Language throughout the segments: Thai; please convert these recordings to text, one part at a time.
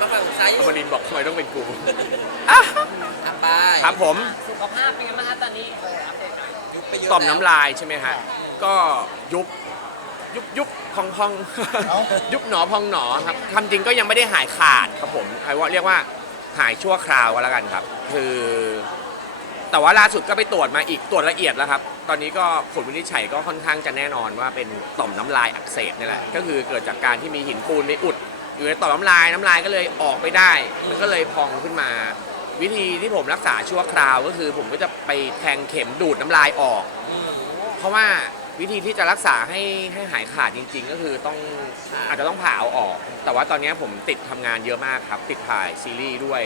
มาฝั่งซ้ายอมรินทร์บอกทำไมต้องเป็นกูอะไปครับผม สุขภาพเป็นไงบ้างคะตอนนี้เอออัปเดตหน่อยยุบไปเยอะต่อมน้ำแล้วลายใช่ไหมฮะ ก็ยุบยุบยุบพองพองยุบหนอพองหนอครับคำจริงก็ยังไม่ได้หายขาดครับผมใครว่าเรียกว่าหายชั่วคราวก็แล้วกันครับ คือ แต่ว่าล่าสุดก็ไปตรวจมาอีกตรวจละเอียดแล้วครับ ตอนนี้ก็ผลวินิจฉัยก็ค่อนข้างจะแน่นอนว่าเป็นต่อมน้ำลายอักเสบนี่แหละ ก็คือเกิดจากการที่มีหินปูนในอุด อยู่ในต่อมน้ำลายน้ำลายก็เลยออกไปได้ มันก็เลยพองขึ้นมา วิธีที่ผมรักษาชั่วคราวก็คือผมก็จะไปแทงเข็มดูดน้ำลายออก เพราะว่าวิธีที่จะรักษาให้ให้หายขาดจริง ๆ ก็คือต้องอาจจะต้องผ่าเอาออก แต่ว่าตอนนี้ผมติดทำงานเยอะมากครับ ติดถ่ายซีรีส์ด้วย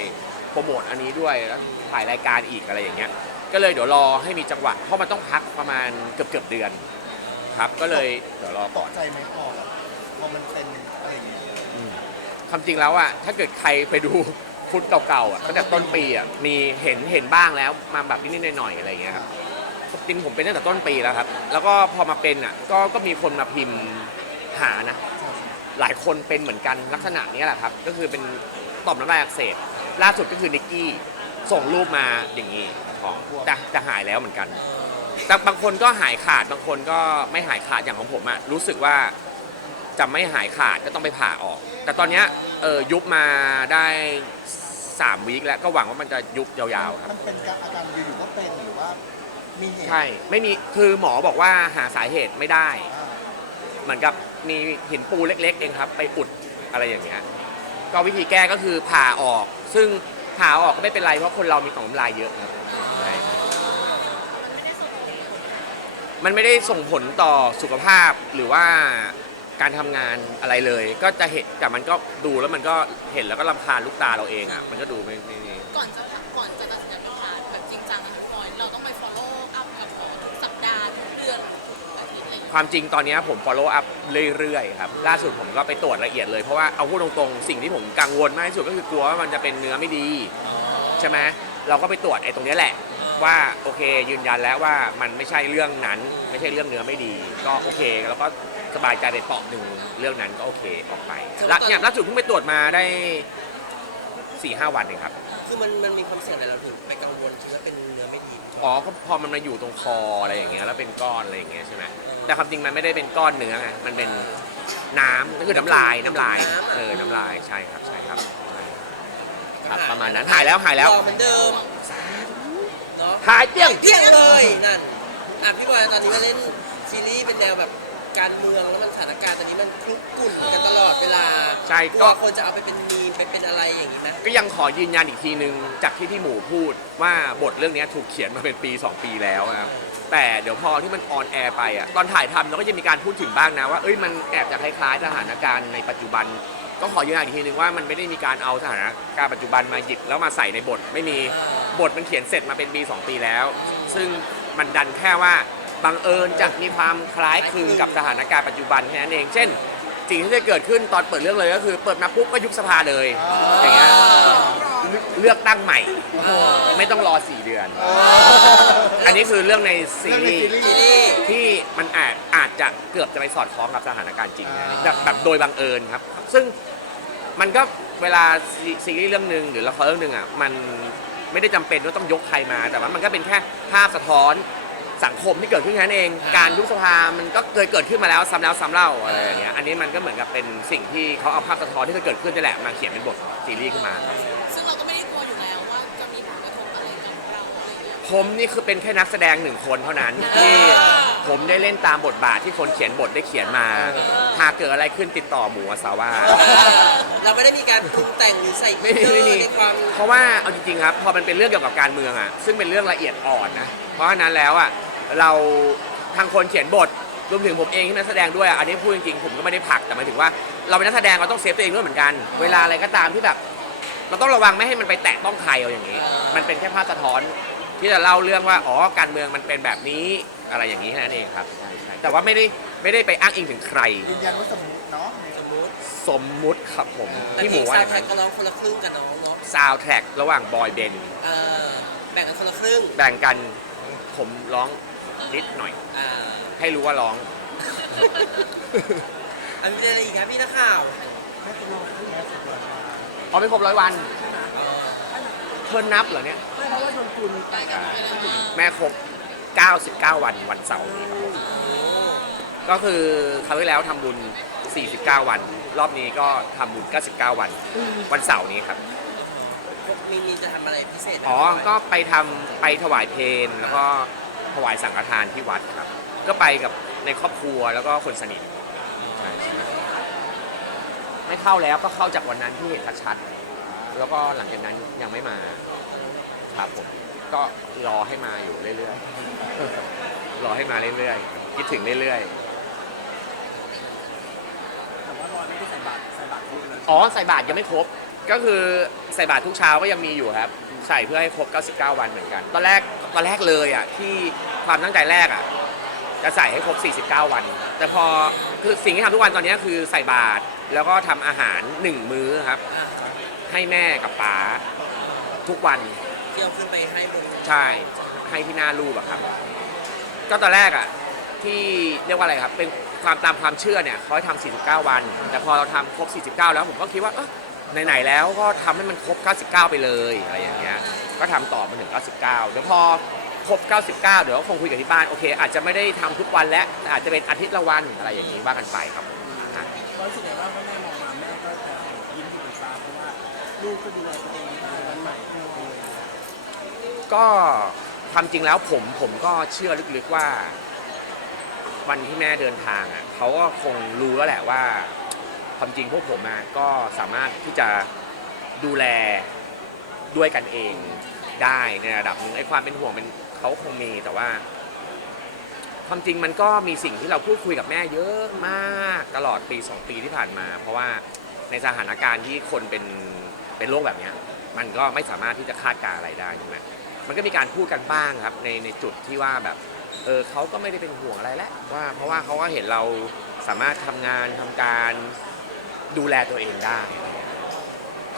โปรโมทอันนี้ด้วยแล้วถ่ายรายการอีกอะไรอย่างเงี้ย ก็เลยเดี๋ยวรอให้มีจังหวะเพราะมันต้องพักประมาณเกือบเกือบๆเดือน ครับก็เลยเดี๋ยวรอตกใจไหมออกอะพอมันเป็นอะไรอย่างเงี้ยความจริงแล้วอะถ้าเกิดใครไปดูฟุตเก่าๆอะตั้งแต่ต้นปีอะมีเห็นเห็นบ้างแล้วมาแบบนิดๆหน่อยๆอะไรอย่างเงี้ยครับจริงผมเป็นตั้งแต่ต้นปีแล้วครับ แล้วก็พอมาเป็นอะก็ก็มีคนมาพิมพ์หานะ หลายคนเป็นเหมือนกันลักษณะนี้แหละครับ ก็คือเป็นต่อมน้ำลายอักเสบล่าสุดก็คือนิกกี้ ส่งรูปมาอย่างนี้ของจะจะหายแล้วเหมือนกันแต่บางคนก็หายขาดบางคนก็ไม่หายขาดอย่างของผมอะรู้สึกว่าจะไม่หายขาดก็ต้องไปผ่าออก แต่ตอนเนี้ยเออยุบมาได้สามวีคแล้วก็หวังว่ามันจะยุบยาวๆครับ มันเป็นอาการอยู่ๆก็เป็นหรือว่ามีเหตุใช่ไม่มีคือหมอบอกว่าหาสาเหตุไม่ได้อ่าเหมือนกับมีหินปูเล็ก ๆ เองครับ ไปอุดอะไรอย่างเงี้ยก็วิธีแก้ก็คือผ่าออก ซึ่ง ผ่าออกก็ไม่เป็นไรเพราะคนเรามีของน้ำลายเยอะครับใช่มันไม่ได้ส่งผลต่อสุขภาพหรือว่าการทำงานอะไรเลย ก็จะเห็นแต่มันก็ดูแล้วมันก็เห็นแล้วก็รำคาญลูกตาเราเองอะมันก็ดูไม่ไม่ ก่อนจะก่อ ความจริงตอนนี้ผม follow up เรื่อยๆครับล่าสุดผมก็ไปตรวจละเอียดเลย เพราะว่าเอาพูดตรงๆ สิ่งที่ผมกังวลมากที่สุดก็คือกลัวว่ามันจะเป็นเนื้อไม่ดีใช่ไหมเราก็ไปตรวจไอ้ตรงเนี้ยแหละ ว่าโอเคยืนยันแล้วว่ามันไม่ใช่เรื่องนั้น ไม่ใช่เรื่องเนื้อไม่ดี ก็โอเคแล้วก็สบายใจไปเปาะหนึ่งเรื่องนั้นก็โอเคออกไปละเนี่ยล่าสุดเพิ่งไปตรวจมาได้สี่ห้าวันเองครับคือมันมันมีความเสี่ยงอะไรเราถึงไปกังวลคิดว่าเป็นเนื้อไม่ดีอ๋อก็พอมันมาอยู่ตรงคออะไรอย่างเงี้ยแล้วเป็นก้อนอะไรอย่างเงี้ยใช่ไหม แต่ความจริงมันไม่ได้เป็นก้อนเนื้อไงมันเป็นน้ำก็คือน้ำลายน้ำลายเออน้ำลายใช่ครับใช่ครับใช่ครับประมาณนั้นหายแล้วหายแล้วรอเหมือนเดิมเนาะหายเปี้ยงเที่ยงเลยนั่นอะพี่บอยตอนนี้มาเล่นซีรีส์เป็นแนวแบบการเมืองแล้วมันสถานการณ์ตอนนี้มันคลุกกลุ่นกันตลอดเวลาใช่กลัก็วคนจะเอาไปเป็นมีมไปเป็นอะไรอย่างนี้นะก็ยังขอยืนยันอีกทีนึงจากที่พี่หมูพูดว่าบทเรื่องนี้ถูกเขียนมาเป็นปี 2 ปีแล้วนะครับ แต่เดี๋ยวพอที่มันออนแอร์ไปอะตอนถ่ายทำเราก็จะมีการพูดถึงบ้างนะว่าเอ้ยมันแอบจะคล้ายๆสถานการณ์ในปัจจุบัน ก็ขอยืนยันอีกทีนึงว่ามันไม่ได้มีการเอาสถานการณ์ปัจจุบันมาหยิบแล้วมาใส่ในบทไม่มีบทมันเขียนเสร็จมาเป็นปี 2 ปีแล้ว ซึ่งมันดันแค่ว่าบังเอิญจะมีความคล้ายคลึงกับสถานการณ์ปัจจุบันแค่นั้นเองเช่นสิ่งที่จะเกิดขึ้นตอนเปิดเรื่องเลยก็คือ เปิดมาปุ๊บก็ยุบสภาเลยอย่างเงี้ย เลือกตั้งใหม่ ไม่ต้องรอ 4 เดือน อันนี้คือเรื่องในซีเรื่องในรีส์ซีรีส์ที่มันอาจอาจจะเกือบจะไปสอดคล้องกับสถานการณ์จริงนะแบบแบบโดยบังเอิญครับ ซึ่งมันก็เวลาซีซีรีส์เรื่องหนึ่งหรือละครเรื่องหนึ่งอะมันไม่ได้จำเป็นว่าต้องยกใครมา แต่ว่ามันก็เป็นแค่ภาพสะท้อนสังคมที่เกิดขึ้นแค่นั้นเอง การยุบสภามันก็เคยเกิดขึ้นมาแล้วซ้ำแล้วซ้ำเล่าอะไรอย่างเงี้ย อันนี้มันก็เหมือนกับเป็นสิ่งที่เขาเอาภาพสะท้อนที่เคยเกิดขึ้นนี่แหละมาเขียนเป็นบทซีรีส์ขึ้นมาครับ ผมนี่คือเป็นแค่นักแสดงหนึ่งคนเท่านั้นที่ผมได้เล่นตามบทบาทที่คนเขียนบทได้เขียนมา หากเกิดอะไรขึ้นติดต่อหมูอาสาว่าเราไม่ได้มีการปรุงแต่งหรือใส่ไม่มีไม่มีในความเพราะว่าเอาจริงๆครับพอมันเป็นเรื่องเกี่ยวกับการเมืองอะซึ่งเป็นเรื่องละเอียดอ่อนนะเพราะฉะนั้นแล้วอะเราทางคนเขียนบทรวมถึงผมเองที่เป็นนักแสดงด้วยอะอันนี้พูดจริงๆผมก็ไม่ได้ผลักแต่หมายถึงว่าเราเป็นนักแสดงเราต้องเซฟตัวเองด้วยเหมือนกัน เวลาอะไรก็ตามที่แบบ เราต้องระวังไม่ให้มันไปแตะต้องใครเอาอย่างนี้ มันเป็นแค่ภาพสะท้อน ที่จะเล่าเรื่องว่าอ๋อการเมืองมันเป็นแบบนี้อะไรอย่างนี้แค่นั้นเองครับใช่ใช่แต่ว่าไม่ได้ไม่ได้ไปอ้างอิงถึงใคร ยืนยันว่าสมมติเนาะสมมติสมมุติครับผมแต่ที่หเพลมูงว่าซาอวย่างด์แทร็นั้กนก็ร้องคนละครึ่งกับน้องเนาะซาวแทร็กระหว่างบอยเบนเออแบ่งกันคนละครึ่งแบ่งกันผมร้องนิดหน่อย อ่าให้รู้ว่าร้อง อันนี้อะไรอีกครับพี่นักข่าวอ๋อไม่ครบร้อยวันเทิร์นนับเหรอเนี่ย แม่ครบ 99 วันวันเสาร์นี้ครับผมก็คือคราวที่แล้วทำบุญ 49 วัน รอบนี้ก็ทำบุญ 99 วัน วันเสาร์นี้ครับ มีมีจะทำอะไรพิเศษไหมอ๋อ ก็ไปทำไปถวายเพลงแล้วก็ถวายสังฆทานที่วัดครับ ก็ไปกับในครอบครัวแล้วก็คนสนิทใช่ใช่ไม่เข้าแล้วก็เข้าจากวันนั้นที่เห็นชัดๆแล้วก็หลังจากนั้นยังไม่มา ครับผมก็รอให้มาอยู่เรื่อยๆ รอให้มาเรื่อยๆ คิดถึงเรื่อยๆ อ๋อใส่บาตรยังไม่ครบ ก็คือใส่บาตรทุกเช้าก็ยังมีอยู่ครับ ใส่เพื่อให้ครบ 99 วันเหมือนกัน ตอนแรกตอนแรกเลยอะที่ความตั้งใจแรกอะจะใส่ให้ครบ 49 วัน แต่พอคือสิ่งที่ทำทุกวันตอนนี้คือใส่บาตรแล้วก็ทำอาหารหนึ่งมื้อครับอะให้แม่กับป๋าทุกวัน เที่ยวขึ้นไปให้มึงใช่ ให้ที่หน้ารูปอะครับ ก็ตอนแรกอะที่เรียกว่าอะไรครับ เป็นความตามความเชื่อเนี่ยเขาให้ทำ49 วัน แต่พอเราทำครบ 49 แล้วผมก็คิดว่าเออไหนๆแล้วก็ทำให้มันครบ 99 ไปเลยอะไรอย่างเงี้ย ก็ทำต่อมาถึง 99 เดี๋ยวพอครบ 99 เดี๋ยวก็คงคุยกับที่บ้านโอเค อาจจะไม่ได้ทำทุกวันแล้วแต่อาจจะเป็นอาทิตย์ละวันอะไรอย่างนี้ว่ากันไปครับผมนะก็รู้สึกไงว่าพ่อแม่มองมาแม่ก็จะยิ้มอยู่บนฟ้าเพราะว่าลูกก็ดูแลตัวเองได้วันใหม่เพื่อตัวเอง ก็ความจริงแล้วผมผมก็เชื่อลึกๆว่า วันที่แม่เดินทางอะเขาก็คงรู้แล้วแหละว่า ความจริงพวกผมอะก็สามารถที่จะดูแลด้วยกันเองได้ในระดับหนึงไอ้ความเป็นห่วงเป็นเขาคงมีแต่ว่า ความจริงมันก็มีสิ่งที่เราพูดคุยกับแม่เยอะมากตลอดปีสองปีที่ผ่านมา เพราะว่าในสถานการณ์ที่คนเป็นเป็นโรคแบบเนี้ย มันก็ไม่สามารถที่จะคาดการณ์อะไรได้ใช่ไหม มันก็มีการพูดกันบ้างครับในในจุดที่ว่าแบบเออเขาก็ไม่ได้เป็นห่วงอะไรแล้วว่า เพราะว่าเขาก็เห็นเราสามารถทำงานทำการดูแลตัวเองได้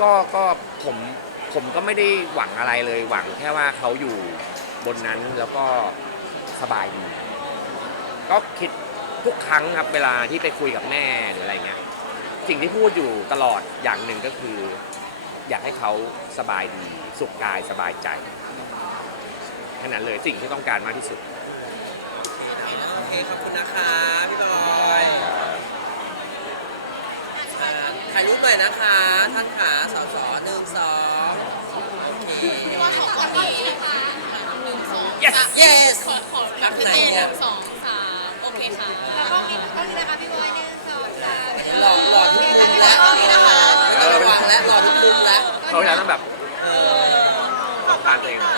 ก็ก็ผมผมก็ไม่ได้หวังอะไรเลยหวังแค่ว่าเขาอยู่บนนั้นแล้วก็สบายดี ก็คิดทุกครั้งครับเวลาที่ไปคุยกับแม่หรืออะไรเงี้ยสิ่งที่พูดอยู่ตลอดอย่างหนึ่งก็คือ อยากให้เขาสบายดี สุขกายสบายใจ แค่นั้นเลยสิ่งที่ต้องการมากที่สุด โอเคขอบคุณนะคะพี่บอยอ่าถ่ายรูปหน่อยนะคะท่านขาสอสอหนึ่งสองโอเคพี่ว่าขอคนนี้นะคะหนึ่งสอง Yes yes ขอขอแบบเป็นเอหนึ่งสองสามโอเคค่ะแล้วก็มีก็มีนะคะพี่บอยหนึ่งสองสามหล่อหล่อทุกมุมแล้วเออระวังแล้วหล่อทุกมุมแล้วเขาจะต้องแบบต้องการตัวเองค่ะ